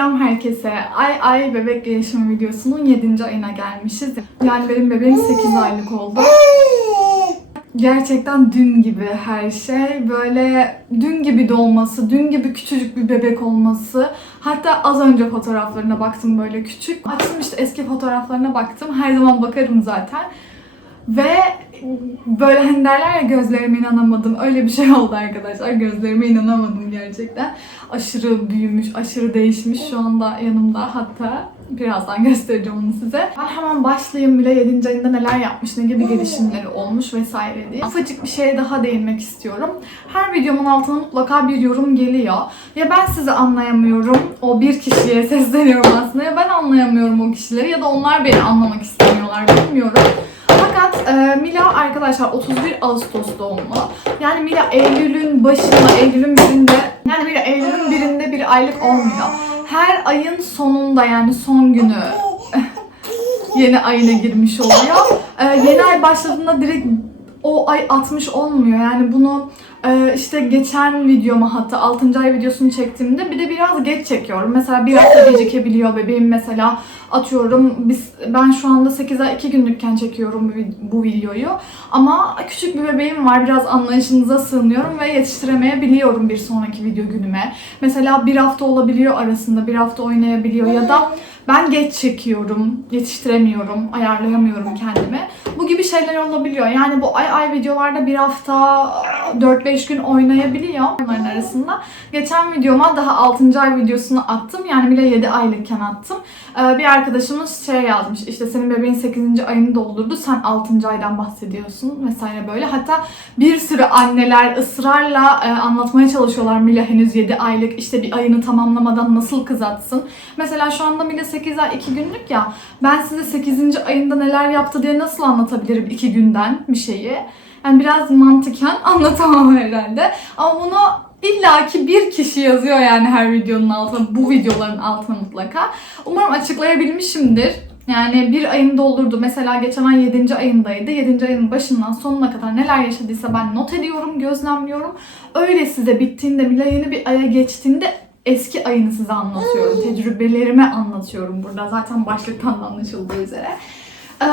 Selam herkese. Ay ay bebek gelişimi videosunun 7. ayına gelmişiz. Yani benim bebeğim 8 aylık oldu. Gerçekten dün gibi her şey. Böyle dün gibi doğması, dün gibi küçücük bir bebek olması. Hatta az önce fotoğraflarına baktım böyle küçük. Açtım işte eski fotoğraflarına baktım. Her zaman bakarım zaten. Ve böyle hani derler ya gözlerime inanamadım. Öyle bir şey oldu arkadaşlar. Gözlerime inanamadım gerçekten. Aşırı büyümüş, aşırı değişmiş. Şu anda yanımda hatta birazdan göstereceğim onu size. Ben hemen başlayayım bile 7. ayında neler yapmış, ne gibi gelişimleri olmuş vesaire diye. Ufacık bir şeye daha değinmek istiyorum. Her videomun altına mutlaka bir yorum geliyor. Ya ben sizi anlayamıyorum, o bir kişiye sesleniyorum aslında. Ya ben anlayamıyorum o kişileri ya da onlar beni anlamak istemiyorlar bilmiyorum. Fakat e, Mila arkadaşlar 31 Ağustos doğumlu. Yani Mila Eylül'ün başında, Eylül'ün birinde, yani Mila Eylül'ün birinde bir aylık olmuyor. Her ayın sonunda yani son günü yeni ayına girmiş oluyor. E, yeni ay başladığında direkt o ay 60 olmuyor. Yani bunu e, işte geçen videoma hatta 6. ay videosunu çektiğimde bir de biraz geç çekiyorum. Mesela bir hafta gecikebiliyor bebeğim mesela atıyorum biz ben şu anda 8 ay 2 günlükken çekiyorum bu, bu videoyu. Ama küçük bir bebeğim var. Biraz anlayışınıza sığınıyorum ve yetiştiremeyebiliyorum bir sonraki video günüme. Mesela bir hafta olabiliyor arasında, bir hafta oynayabiliyor ya da ben geç çekiyorum, yetiştiremiyorum, ayarlayamıyorum kendimi. Bu gibi şeyler olabiliyor. Yani bu ay ay videolarda bir hafta 4-5 gün oynayabiliyor onların arasında. Geçen videoma daha 6. ay videosunu attım. Yani bile 7 aylıkken attım. Ee, bir arkadaşımız şey yazmış. İşte senin bebeğin 8. ayını doldurdu. Sen 6. aydan bahsediyorsun vesaire böyle. Hatta bir sürü anneler ısrarla e, anlatmaya çalışıyorlar Mila henüz 7 aylık işte bir ayını tamamlamadan nasıl kız atsın. Mesela şu anda Mila 8 ay 2 günlük ya. Ben size 8. ayında neler yaptı diye nasıl anlatabilirim 2 günden bir şeyi. Yani biraz mantıken anlatamam herhalde. Ama bunu illaki bir kişi yazıyor yani her videonun altına, bu videoların altına mutlaka. Umarım açıklayabilmişimdir. Yani bir ayını doldurdu. Mesela geçen ay 7. ayındaydı. 7. ayın başından sonuna kadar neler yaşadıysa ben not ediyorum, gözlemliyorum. Öyle size bittiğinde, Mila yeni bir aya geçtiğinde eski ayını size anlatıyorum. Tecrübelerimi anlatıyorum burada. Zaten başlıktan da anlaşıldığı üzere. Ee,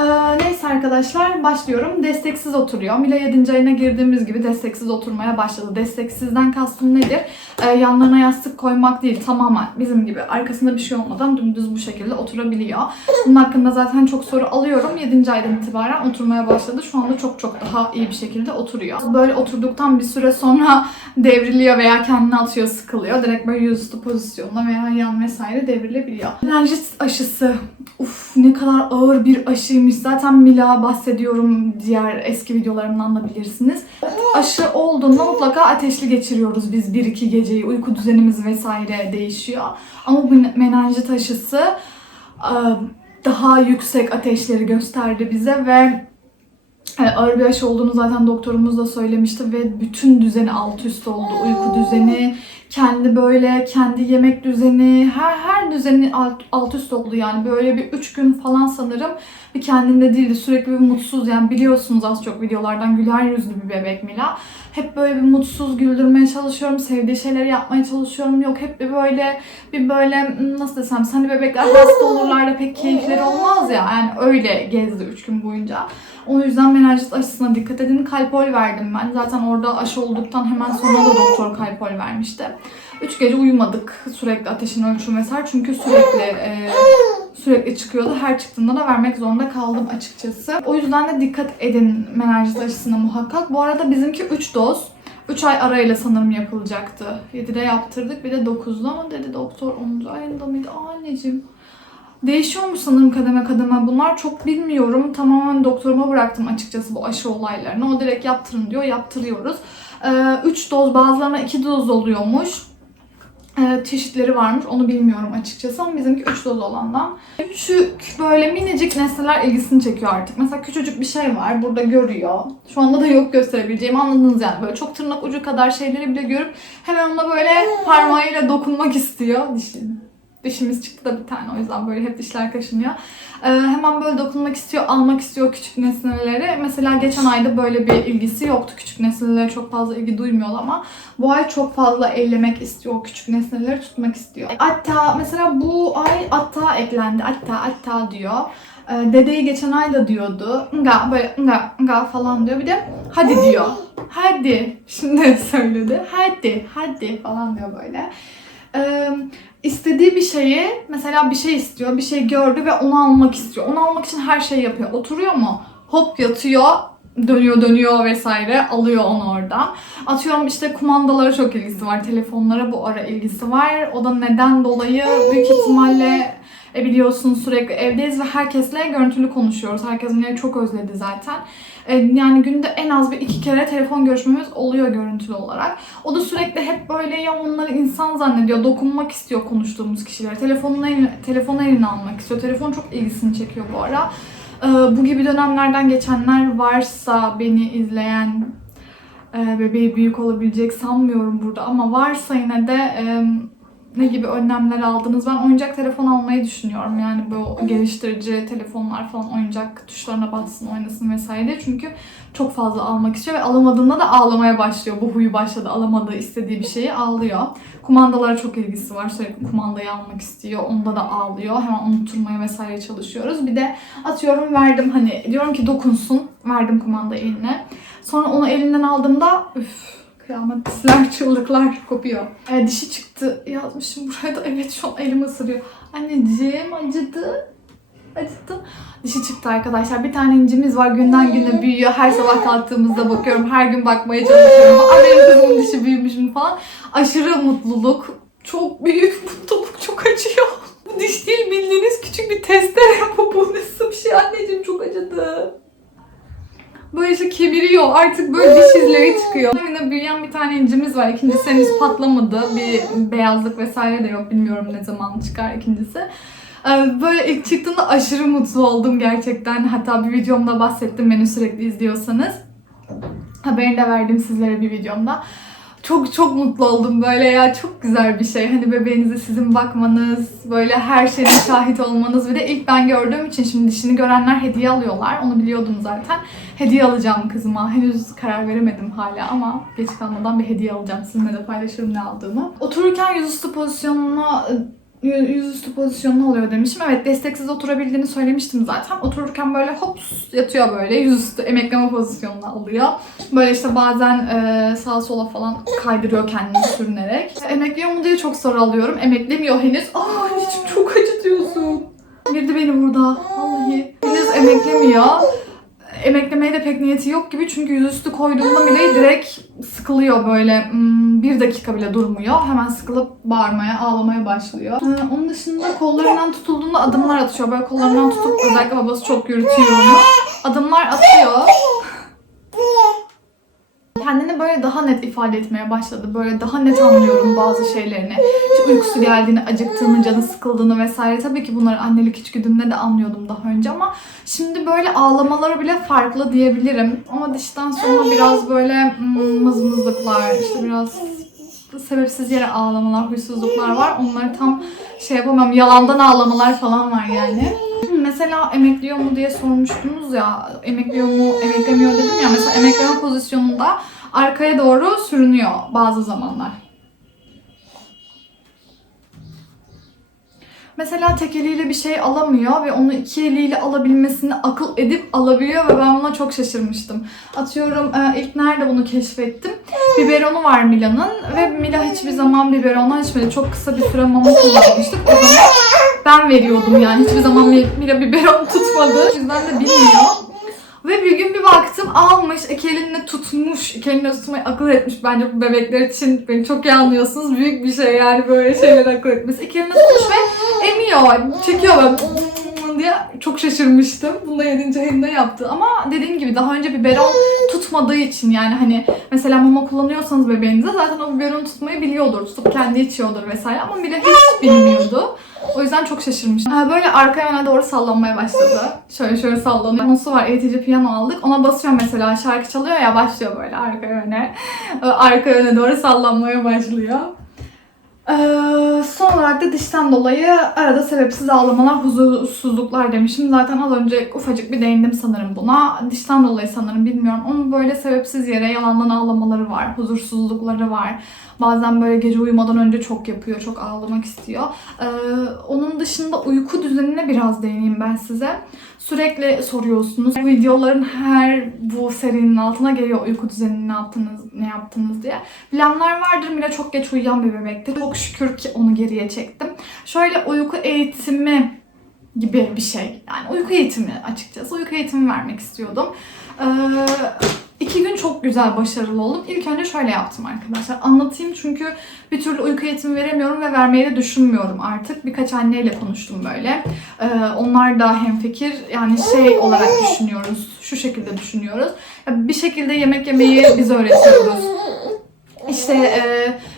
neyse arkadaşlar başlıyorum. Desteksiz oturuyor. Mila 7. ayına girdiğimiz gibi desteksiz oturmaya başladı. Desteksizden kastım nedir? Ee, yanlarına yastık koymak değil. Tamamen bizim gibi arkasında bir şey olmadan dümdüz bu şekilde oturabiliyor. Bunun hakkında zaten çok soru alıyorum. 7. aydan itibaren oturmaya başladı. Şu anda çok çok daha iyi bir şekilde oturuyor. Böyle oturduktan bir süre sonra devriliyor veya kendini atıyor, sıkılıyor. Direkt böyle yüzüstü pozisyonda veya yan vesaire devrilebiliyor. Enerjit aşısı. Uf ne kadar ağır bir aşıymış. Zaten Mila bahsediyorum diğer eski videolarımdan da bilirsiniz. Aşı olduğunda mutlaka ateşli geçiriyoruz biz 1-2 geceyi. Uyku düzenimiz vesaire değişiyor. Ama bu menenjit aşısı e, daha yüksek ateşleri gösterdi bize ve e, ağır bir aşı olduğunu zaten doktorumuz da söylemişti ve bütün düzeni alt üst oldu. Uyku düzeni, kendi böyle kendi yemek düzeni, her her düzeni alt, alt üst oldu yani. Böyle bir 3 gün falan sanırım bir kendinde değildi. Sürekli bir mutsuz yani biliyorsunuz az çok videolardan güler yüzlü bir bebek Mila. Hep böyle bir mutsuz güldürmeye çalışıyorum. Sevdiği şeyleri yapmaya çalışıyorum. Yok hep bir böyle bir böyle hmm, nasıl desem hani bebekler hasta olurlar da pek keyifleri olmaz ya. Yani öyle gezdi 3 gün boyunca. O yüzden menenjit aşısına dikkat edin. Kalpol verdim ben. Zaten orada aşı olduktan hemen sonra da doktor kalpol vermişti. 3 gece uyumadık. Sürekli ateşin ölçüm vesaire. Çünkü sürekli e, sürekli çıkıyordu. Her çıktığında da vermek zorunda kaldım açıkçası. O yüzden de dikkat edin menenjit aşısına muhakkak. Bu arada bizimki 3 doz. 3 ay arayla sanırım yapılacaktı. 7'de yaptırdık bir de 9'da ama dedi doktor 10. ayında mıydı? Anneciğim. Değişiyormuş sanırım kademe kademe. Bunlar çok bilmiyorum. Tamamen doktoruma bıraktım açıkçası bu aşı olaylarını. O direkt yaptırın diyor. Yaptırıyoruz. 3 doz bazılarına 2 doz oluyormuş. Ee, çeşitleri varmış. Onu bilmiyorum açıkçası ama bizimki 3 doz olandan. Küçük böyle minicik nesneler ilgisini çekiyor artık. Mesela küçücük bir şey var. Burada görüyor. Şu anda da yok gösterebileceğim. Anladınız yani. Böyle çok tırnak ucu kadar şeyleri bile görüp hemen ona böyle parmağıyla dokunmak istiyor. Dişlerini. Dişimiz çıktı da bir tane o yüzden böyle hep dişler kaşınıyor. Ee, hemen böyle dokunmak istiyor, almak istiyor küçük nesneleri. Mesela geçen ayda böyle bir ilgisi yoktu. Küçük nesnelere çok fazla ilgi duymuyor ama bu ay çok fazla ellemek istiyor. Küçük nesneleri tutmak istiyor. Hatta mesela bu ay atta eklendi. Hatta hatta diyor. Ee, dedeyi geçen ay da diyordu. Nga böyle nga nga falan diyor. Bir de hadi diyor. Hadi. Şimdi söyledi. Hadi hadi falan diyor böyle. Ee, istediği bir şeyi mesela bir şey istiyor, bir şey gördü ve onu almak istiyor. Onu almak için her şeyi yapıyor. Oturuyor mu? Hop yatıyor, dönüyor dönüyor vesaire alıyor onu oradan. Atıyorum işte kumandalara çok ilgisi var. Telefonlara bu ara ilgisi var. O da neden dolayı büyük ihtimalle e biliyorsunuz sürekli evdeyiz ve herkesle görüntülü konuşuyoruz. Herkes beni çok özledi zaten. E, yani günde en az bir iki kere telefon görüşmemiz oluyor görüntülü olarak. O da sürekli hep böyle ya onları insan zannediyor, dokunmak istiyor konuştuğumuz kişilere. Telefonunu eline, telefonu eline almak istiyor. Telefon çok ilgisini çekiyor bu ara. E, bu gibi dönemlerden geçenler varsa beni izleyen e, bebeği büyük olabilecek sanmıyorum burada ama varsa yine de ne gibi önlemler aldınız? Ben oyuncak telefon almayı düşünüyorum. Yani bu geliştirici telefonlar falan oyuncak tuşlarına bassın, oynasın vesaire. Çünkü çok fazla almak istiyor ve alamadığında da ağlamaya başlıyor. Bu huyu başladı. Alamadığı, istediği bir şeyi ağlıyor. Kumandalara çok ilgisi var. Sürekli kumandayı almak istiyor. Onda da ağlıyor. Hemen unutturmaya vesaire çalışıyoruz. Bir de atıyorum verdim hani diyorum ki dokunsun. Verdim kumandayı eline. Sonra onu elinden aldığımda üf kıyamet pisler, çığlıklar kopuyor. E, dişi çıktı yazmışım buraya da. Evet şu an elimi ısırıyor. Anneciğim acıdı. Acıdı. Dişi çıktı arkadaşlar. Bir tane incimiz var. Günden güne büyüyor. Her sabah kalktığımızda bakıyorum. Her gün bakmaya çalışıyorum. Aa, benim kızımın dişi büyümüş mü falan. Aşırı mutluluk. Çok büyük mutluluk. Çok acıyor. Bu diş değil bildiğiniz küçük bir testere. Bu, bu nasıl bir şey anneciğim çok acıdı. Böyle işte kemiriyor. Artık böyle diş izleri çıkıyor. Yine büyüyen bir tane incimiz var. İkincisi henüz patlamadı. Bir beyazlık vesaire de yok. Bilmiyorum ne zaman çıkar ikincisi. Ee, Böyle ilk çıktığında aşırı mutlu oldum gerçekten. Hatta bir videomda bahsettim beni sürekli izliyorsanız. Haberini de verdim sizlere bir videomda. Çok çok mutlu oldum böyle ya çok güzel bir şey. Hani bebeğinize sizin bakmanız, böyle her şeyine şahit olmanız. Bir de ilk ben gördüğüm için şimdi dişini görenler hediye alıyorlar. Onu biliyordum zaten. Hediye alacağım kızıma. Henüz karar veremedim hala ama geç kalmadan bir hediye alacağım. Sizinle de paylaşırım ne aldığımı. Otururken yüzüstü pozisyonuna yüzüstü pozisyonlu oluyor demişim. Evet desteksiz oturabildiğini söylemiştim zaten. Otururken böyle hop yatıyor böyle yüzüstü emekleme pozisyonuna alıyor. Böyle işte bazen e, sağa sola falan kaydırıyor kendini sürünerek. Emekliyor mu diye çok soru alıyorum. Emeklemiyor henüz. Aa anneciğim çok acıtıyorsun. Girdi beni burada. Vallahi. Henüz emeklemiyor. Emeklemeye de pek niyeti yok gibi çünkü yüzüstü koyduğunda bile direkt sıkılıyor böyle hmm, bir dakika bile durmuyor. Hemen sıkılıp bağırmaya, ağlamaya başlıyor. Ee, onun dışında kollarından tutulduğunda adımlar atıyor. Böyle kollarından tutup özellikle babası çok yürütüyor onu. Adımlar atıyor. Böyle daha net ifade etmeye başladı. Böyle daha net anlıyorum bazı şeylerini. İşte uykusu geldiğini, acıktığını, canı sıkıldığını vesaire. Tabii ki bunları annelik içgüdümle de anlıyordum daha önce ama şimdi böyle ağlamaları bile farklı diyebilirim. Ama dişten sonra biraz böyle hmm, mızmızlıklar, işte biraz sebepsiz yere ağlamalar, huysuzluklar var. Onları tam şey yapamam. Yalandan ağlamalar falan var yani. Mesela emekliyor mu diye sormuştunuz ya. Emekliyor mu, emeklemiyor dedim ya. Mesela emekleme pozisyonunda arkaya doğru sürünüyor bazı zamanlar. Mesela tek eliyle bir şey alamıyor ve onu iki eliyle alabilmesini akıl edip alabiliyor ve ben buna çok şaşırmıştım. Atıyorum e, ilk nerede bunu keşfettim? Biberonu var Mila'nın ve Mila hiçbir zaman biberonu içmedi. Çok kısa bir süre mama kullanmıştık. O zaman ben veriyordum yani. Hiçbir zaman Mila biberon tutmadı. O yüzden de bilmiyor. Ve bir gün bir baktım almış, iki elinle tutmuş, iki elinle tutmayı akıl etmiş bence bu bebekler için. Beni çok iyi anlıyorsunuz. Büyük bir şey yani böyle şeyler akıl etmesi. İki elinle tutmuş ve emiyor, çekiyor böyle diye çok şaşırmıştım. Bunu da 7. ayında yaptı. Ama dediğim gibi daha önce biberon tutmadığı için yani hani mesela mama kullanıyorsanız bebeğinize zaten o biberon tutmayı biliyordur. Tutup kendi içiyordur vesaire ama bile hiç bilmiyordu. O yüzden çok şaşırmıştım. Ha, böyle arka yöne doğru sallanmaya başladı. Şöyle şöyle sallanıyor. Piyanosu var. Eğitici piyano aldık. Ona basıyor mesela. Şarkı çalıyor ya başlıyor böyle arka yöne. Arka yöne doğru sallanmaya başlıyor. Son olarak da dişten dolayı arada sebepsiz ağlamalar, huzursuzluklar demişim. Zaten az önce ufacık bir değindim sanırım buna. Dişten dolayı sanırım bilmiyorum. Onun böyle sebepsiz yere yalandan ağlamaları var, huzursuzlukları var. Bazen böyle gece uyumadan önce çok yapıyor, çok ağlamak istiyor. Ee, onun dışında uyku düzenine biraz değineyim ben size. Sürekli soruyorsunuz. Videoların her bu serinin altına geliyor uyku düzenini ne yaptınız, ne yaptınız diye. Bilenler vardır. Mila çok geç uyuyan bir bebekti. Çok şükür ki onu geriye çektim. Şöyle uyku eğitimi gibi bir şey. Yani uyku eğitimi açıkçası. Uyku eğitimi vermek istiyordum. Ee, iki gün çok güzel başarılı oldum. İlk önce şöyle yaptım arkadaşlar. Anlatayım çünkü bir türlü uyku eğitimi veremiyorum ve vermeyi de düşünmüyorum artık. Birkaç anneyle konuştum böyle. Ee, onlar da hemfikir. Yani şey olarak düşünüyoruz. Şu şekilde düşünüyoruz. Bir şekilde yemek yemeyi biz öğretiyoruz. İşte e,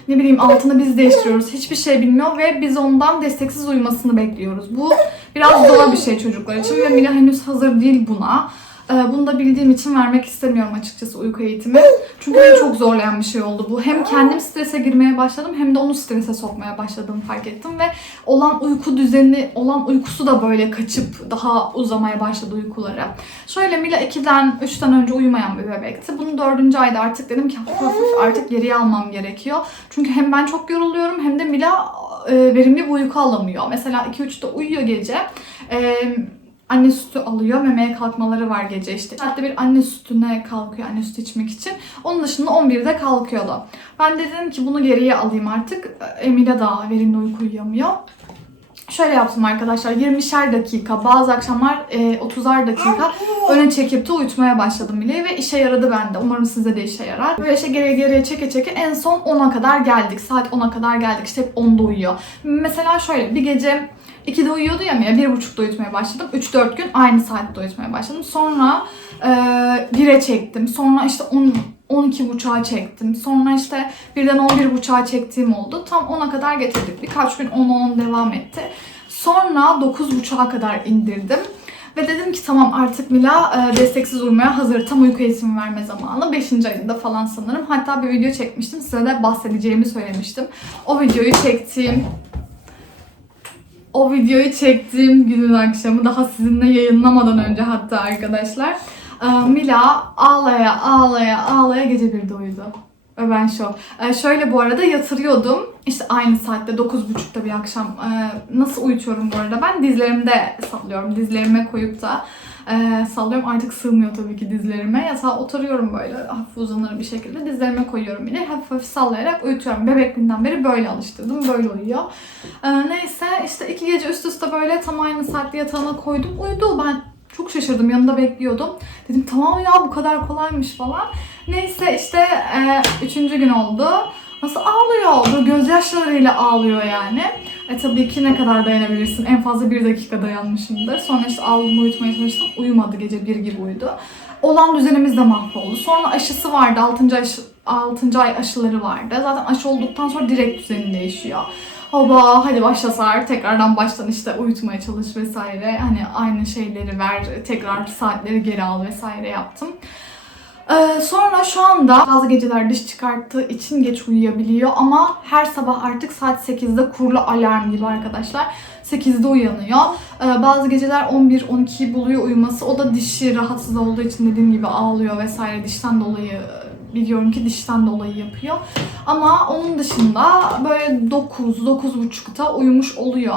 ne bileyim altını biz değiştiriyoruz. Hiçbir şey bilmiyor ve biz ondan desteksiz uyumasını bekliyoruz. Bu biraz zor bir şey çocuklar için ve Mila henüz hazır değil buna. E, bunu da bildiğim için vermek istemiyorum açıkçası uyku eğitimi. Çünkü beni çok zorlayan bir şey oldu bu. Hem kendim strese girmeye başladım hem de onu strese sokmaya başladığımı fark ettim ve olan uyku düzeni, olan uykusu da böyle kaçıp daha uzamaya başladı uykuları. Şöyle Mila 2'den 3'ten önce uyumayan bir bebekti. Bunun 4. ayda artık dedim ki hafif hafif artık geriye almam gerekiyor. Çünkü hem ben çok yoruluyorum hem de Mila e, verimli bir uyku alamıyor. Mesela 2-3'te uyuyor gece. E, anne sütü alıyor. Memeye kalkmaları var gece işte. Saatte bir anne sütüne kalkıyor anne sütü içmek için. Onun dışında 11'de kalkıyordu. Ben de dedim ki bunu geriye alayım artık. Emine daha verimli uyku uyuyamıyor. Şöyle yaptım arkadaşlar 20'şer dakika bazı akşamlar e, 30'ar dakika öne çekip de uyutmaya başladım bile ve işe yaradı bende. Umarım size de işe yarar. Böyle işte geriye geriye çeke çeke en son 10'a kadar geldik. Saat 10'a kadar geldik. İşte hep 10'da uyuyor. Mesela şöyle bir gece 2'de uyuyordu ya Mia. 1.30'da uyutmaya başladım. 3-4 gün aynı saatte uyutmaya başladım. Sonra e, 1'e çektim. Sonra işte 10 12.30'a çektim. Sonra işte birden 11.30'a çektiğim oldu. Tam 10'a kadar getirdik. Birkaç gün 10-10 devam etti. Sonra 9.30'a kadar indirdim. Ve dedim ki tamam artık Mila e, desteksiz uyumaya hazır. Tam uyku eğitimi verme zamanı. 5. ayında falan sanırım. Hatta bir video çekmiştim. Size de bahsedeceğimi söylemiştim. O videoyu çektiğim o videoyu çektiğim günün akşamı daha sizinle yayınlamadan önce hatta arkadaşlar e, Mila ağlaya ağlaya ağlaya gece birde uyudu. Ve ben şok. E, şöyle bu arada yatırıyordum. İşte aynı saatte 9.30'da bir akşam. E, nasıl uyutuyorum bu arada? Ben dizlerimde sallıyorum. Dizlerime koyup da e, sallıyorum. Artık sığmıyor tabii ki dizlerime. Yatağa oturuyorum böyle hafif uzanır bir şekilde. Dizlerime koyuyorum yine. Hafif hafif sallayarak uyutuyorum. Bebekliğinden beri böyle alıştırdım. Böyle uyuyor. E, neyse işte iki gece üst üste böyle tam aynı saatte yatağına koydum. Uyudu. Ben çok şaşırdım. Yanında bekliyordum. Dedim tamam ya bu kadar kolaymış falan. Neyse işte e, üçüncü gün oldu. Nasıl ağlıyor? Böyle gözyaşlarıyla ağlıyor yani. E tabii ki ne kadar dayanabilirsin? En fazla bir dakika dayanmışımdır. Sonra işte ağlamı uyutmaya çalıştım. Uyumadı gece bir gibi uyudu. Olan düzenimiz de mahvoldu. Sonra aşısı vardı. 6. Aşı, 6. ay aşıları vardı. Zaten aşı olduktan sonra direkt düzenin değişiyor. Hoba hadi başla sar tekrardan baştan işte uyutmaya çalış vesaire. Hani aynı şeyleri ver tekrar saatleri geri al vesaire yaptım. Ee, sonra şu anda bazı geceler diş çıkarttığı için geç uyuyabiliyor ama her sabah artık saat 8'de kurulu alarm gibi arkadaşlar. 8'de uyanıyor. Ee, bazı geceler 11-12'yi buluyor uyuması. O da dişi rahatsız olduğu için dediğim gibi ağlıyor vesaire dişten dolayı biliyorum ki dişten dolayı yapıyor. Ama onun dışında böyle 9 9.30'da uyumuş oluyor.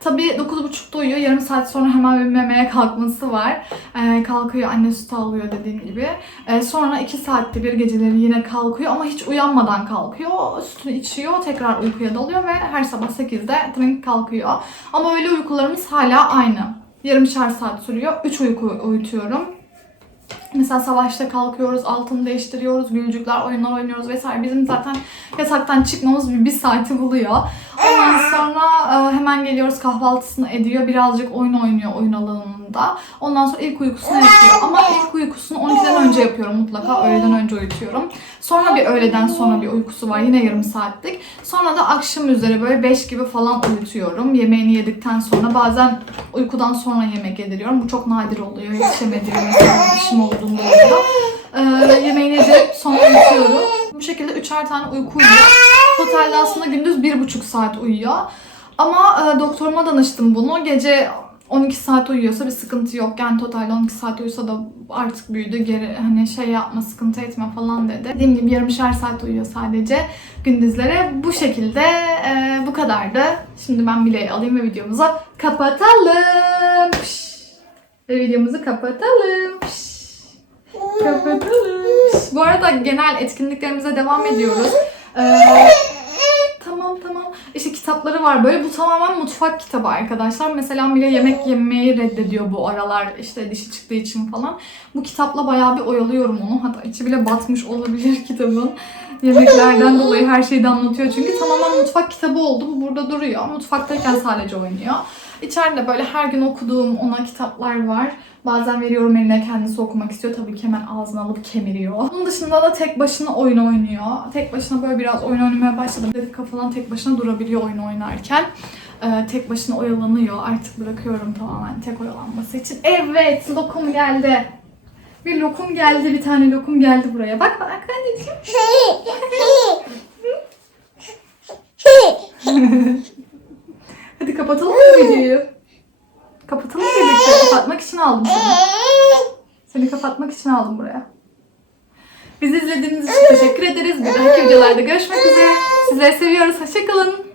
Tabii 9.30'da uyuyor. Yarım saat sonra hemen bir memeye kalkması var. Ee, kalkıyor anne sütü alıyor dediğim gibi. Ee, sonra 2 saatte bir geceleri yine kalkıyor ama hiç uyanmadan kalkıyor. Sütünü içiyor, tekrar uykuya dalıyor ve her sabah 8'de trink kalkıyor. Ama öyle uykularımız hala aynı. Yarımşar saat sürüyor. 3 uyku uyutuyorum. Mesela savaşta kalkıyoruz, altını değiştiriyoruz, gülcükler, oyunlar oynuyoruz vesaire. Bizim zaten yataktan çıkmamız bir, bir saati buluyor. Ondan sonra e, hemen geliyoruz kahvaltısını ediyor. Birazcık oyun oynuyor oyun alanında. Ondan sonra ilk uykusunu yapıyor. Ama ilk uykusunu 12'den önce yapıyorum mutlaka. Öğleden önce uyutuyorum. Sonra bir öğleden sonra bir uykusu var. Yine yarım saatlik. Sonra da akşam üzere böyle 5 gibi falan uyutuyorum. Yemeğini yedikten sonra bazen uykudan sonra yemek yediriyorum. Bu çok nadir oluyor. Yetişemediğim işim olduğunda oluyor. Ee, yemeğini yedirip sonra uyutuyorum. Bu şekilde üçer tane uyku uyuyor. Totalde aslında gündüz bir buçuk saat uyuyor. Ama e, doktoruma danıştım bunu. Gece 12 saat uyuyorsa bir sıkıntı yok. Yani totalde 12 saat uyusa da artık büyüdü. Geri hani şey yapma, sıkıntı etme falan dedi. Dediğim gibi yarımşar saat uyuyor sadece gündüzleri. Bu şekilde e, bu kadardı. Şimdi ben bileği alayım ve videomuzu kapatalım. Pişt. Ve videomuzu kapatalım. Pişt. Kapatalım. Pişt. Bu arada genel etkinliklerimize devam ediyoruz. Ee, tamam tamam. İşte kitapları var böyle. Bu tamamen mutfak kitabı arkadaşlar. Mesela Mila yemek yemeyi reddediyor bu aralar işte dişi çıktığı için falan. Bu kitapla bayağı bir oyalıyorum onu. Hatta içi bile batmış olabilir kitabın. Yemeklerden dolayı her şeyi de anlatıyor çünkü. Tamamen mutfak kitabı oldu. Bu burada duruyor. Mutfaktayken sadece oynuyor. İçeride böyle her gün okuduğum ona kitaplar var. Bazen veriyorum eline kendisi okumak istiyor. Tabii ki hemen ağzına alıp kemiriyor. Bunun dışında da tek başına oyun oynuyor. Tek başına böyle biraz oyun oynamaya başladı. Bir dakika falan tek başına durabiliyor oyun oynarken. Ee, tek başına oyalanıyor. Artık bırakıyorum tamamen tek oyalanması için. Evet lokum geldi. Bir lokum geldi. Bir tane lokum geldi buraya. Bak bak anneciğim. Hadi kapatalım mı videoyu? Kapatalım birlikte? Kapatmak için aldım seni. Seni kapatmak için aldım buraya. Bizi izlediğiniz için teşekkür ederiz. Bir dahaki videolarda görüşmek üzere. Sizleri seviyoruz. Hoşçakalın.